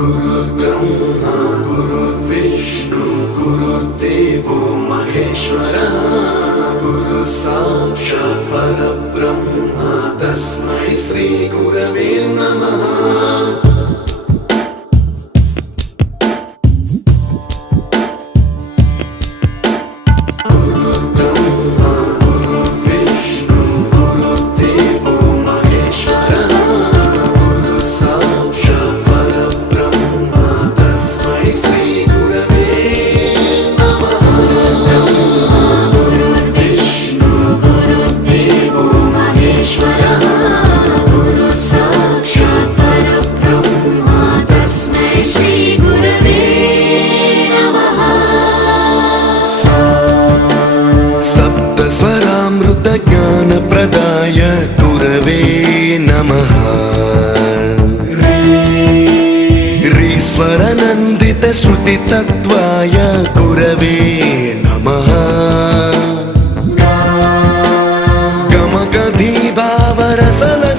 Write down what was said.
गुरुर्ब्रह्मा गुरुर्विष्णु गुरुर्देवो महेश्वरः गुरु साक्षात् परब्रह्म तस्मै श्री गुरवे नमः। ज्ञान प्रदाय गुरवे नमः। रीश्वरनन्दित श्रुति तत्त्वाय गुरवे नमः। गमगधी भावरसल